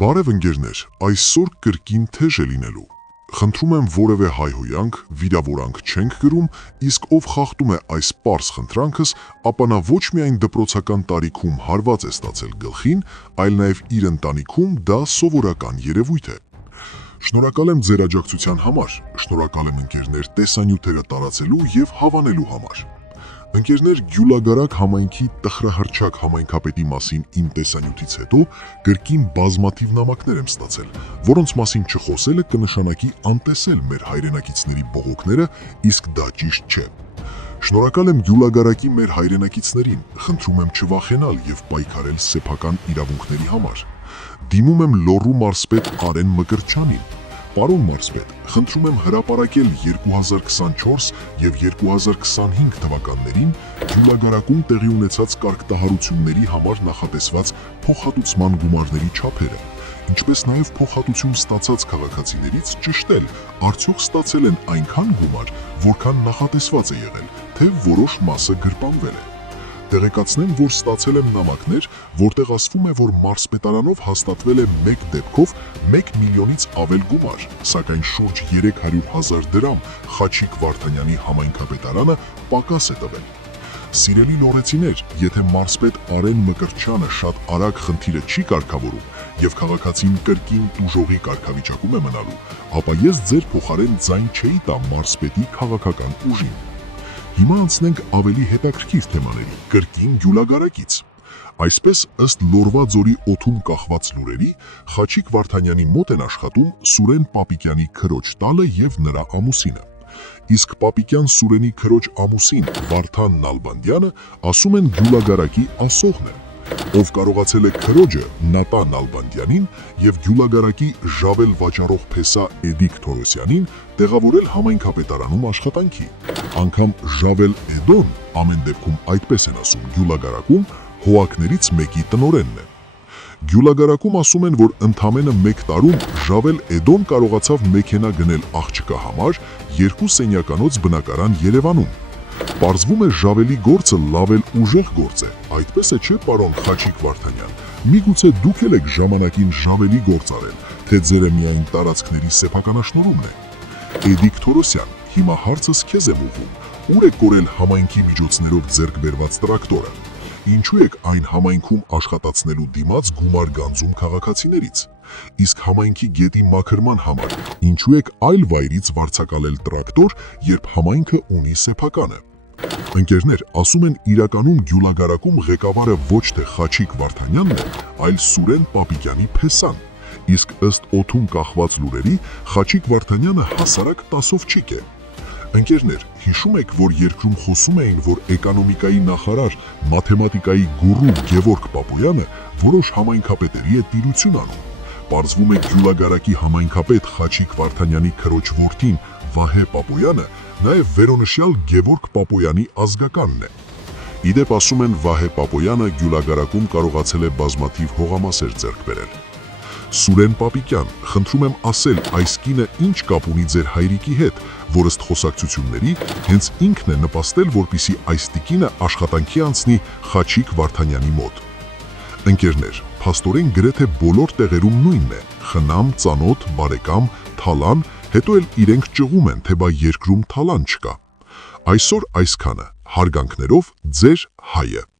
Բարև ընկերներ, այսօր կրկին թեժ է լինելու։ Խնդրում եմ որևէ հայհոյանք, վիրավորանք չենք գրում, իսկ ով խախտում է այս պարզ խնդրանքս, ապա նա ոչ միայն դպրոցական տարիքում հարված է ստացել գլխին, այլ նաև իր ընտանիքում դա սովորական երևույթ է։ Շնորհակալ եմ ձեր աջակցության համար, շնորհակալ եմ ընկերներ տեսանյութերը տարածելու և հավանելու համար։ Ընկերներ, Գյուլագարակ համայնքի տխրահռչակ համայնքապետի մասին իմ տեսանյութից հետո կրկին բազմաթիվ նամակներ եմ ստացել, որոնց մասին չխոսելը կնշանակի անտեսել մեր հայրենակիցների բողոքները, իսկ դա ճիշտ չէ։ Շնորհակալ եմ Գյուլագարակի մեր հայրենակիցներին, խնդրում եմ չվախենալ և պայքարել սեփական իրավունքների համար։ Դիմում եմ Լոռու մարզպետ Արեն Մկրտչյանին։ Պարոն մարզպետ, խնդրում եմ հրապարակել 2024 և 2025 թվականներին Գյուլագարակում տեղի ունեցած կարգտահարությունների համար նախատեսված փոխհատուցման գումարների չափերը, ինչպես նաև փոխհատուցում ստացած քաղաքացիներից ճշտել, արդյոք ստացել են այնքան գումար, որքան նախատեսված է եղել, թե որոշ մասը գրպանվել է։ Տեղեկացնեմ, որ ստացել եմ նամակներ, որտեղ ասվում է, որ մարզպետարանով հաստատվել է մեկ դեպքով 1 միլիոնից ավել գումար, սակայն շուրջ 300,000 դրամ Խաչիկ Վարդանյանի համայնքապետարանը պակաս է տվել։ Սիրելի լոռեցիներ, եթե մարզպետ Արեն Մկրտչյանը շատ արագ խնդիրը չի կարգավորում և քաղաքացին կրկին տուժողի կարգավիճակում է մնալու, ապա ես ձեր փոխարեն ձայն չէի տա մարզպետի քաղաքական ուժին։ Հիմա անցնենք ավելի հետաքրքիր թեմաների, կրկին Գյուլագարակից։ Այսպես, ըստ Լոռվա ձորի օդում կախված լուրերի, Խաչիկ Վարդանյանի մոտ են աշխատում Սուրեն Պապիկյանի քրոջ տալը և նրա ամուսինը։ Իսկ Պապիկյան Սուրենի քրոջ ամուսին Վարդան Նալբանդյանը ասում են Գյուլագարակի ասողն է, ով կարողացել է քրոջը Նատա Նալբանդյանին և Գյուլագարակի ժավել վաճառող փեսա Էդիկ Թորոսյանին տեղավորել համայնքապետարանում աշխատանքի։ Անգամ Ժավել Էդոն, ամեն դեպքում այդպես են ասում Գյուլագարակում, հոակներից մեկի տնօրենն է։ Գյուլագարակում ասում են, որ ընդամենը 1 տարում Ժավել Էդոն կարողացավ մեքենա գնել աղջկա համար 2 սենյականոց բնակարան Երևանում։ Պարզվում է Ժավելի գործը լավ էլ ուժեղ գործ է, այդպես է չէ, պարոն Խաչիկ Վարդանյան, միգուցե դուք էլ եք ժամանակին Ժավելի գործ արել, թե ձերը միայն տարածքների սեփականաշնորհումն է։ Էդիկ Թորոսյան, հիմա հարցս քեզ եմ ուղղում, ուր է կորել համայնքի միջոցներով ձեռք բերված տրակտորը։ Ինչու եք այն համայնքում աշխատացնելու դիմաց գումար գանձում քաղաքացիներից։ Իսկ համայնքի գետի մաքրման համար ինչու եք այլ վայրից վարձակալել տրակտոր, երբ համայնքը ունի սեփականը։ Ընկերներ, ասում են իրականում Գյուլագարակում ղեկավարը ոչ թե Խաչիկ Վարդանյանն է, այլ Սուրեն Պապիկյանի փեսան։ Իսկ ըստ օդում կախված լուրերի, Խաչիկ Վարդանյանը հասարակ տասովչիկ է։ Ընկերներ, հիշում եք, որ երկրում խոսում էին, որ էկոնոմիկայի նախարար, մաթեմատիկայի գուրու Գևորգ Պապոյանը որոշ համայնքապետերի է տիրություն անում։ Պարզվում է Գյուլագարակի համայնքապետ Խաչիկ Վարդանյանի քրոջ որդին Վահե Պապոյանը նաև վերոնշյալ Գևորգ Պապոյանի ազգականն է։ Իդեպ ասում են Վահե Պապոյանը Գյուլագարակում կարողացել է բազմաթիվ հողամասեր ձեռք բերել։ Սուրեն Պապիկյան, խնդրում եմ ասել, այս կինը ինչ կապ ունի ձեր հայրիկի հետ, որ ըստ խոսակցությունների հենց ինքն է նպաստել, որպեսզի այս տիկինը աշխատանքի անցնի Խաչիկ Վարդանյանի մոտ։ Ընկերներ, փաստորեն գրեթե բոլոր տեղերում նույնն է՝ խնամ, ծանոթ, բարեկամ, թալան, հետո էլ իրենք ճղում են, թե բա երկրում թալան չկա։ Այսօր այսքանը, հարգանքներով, ձեր հայը։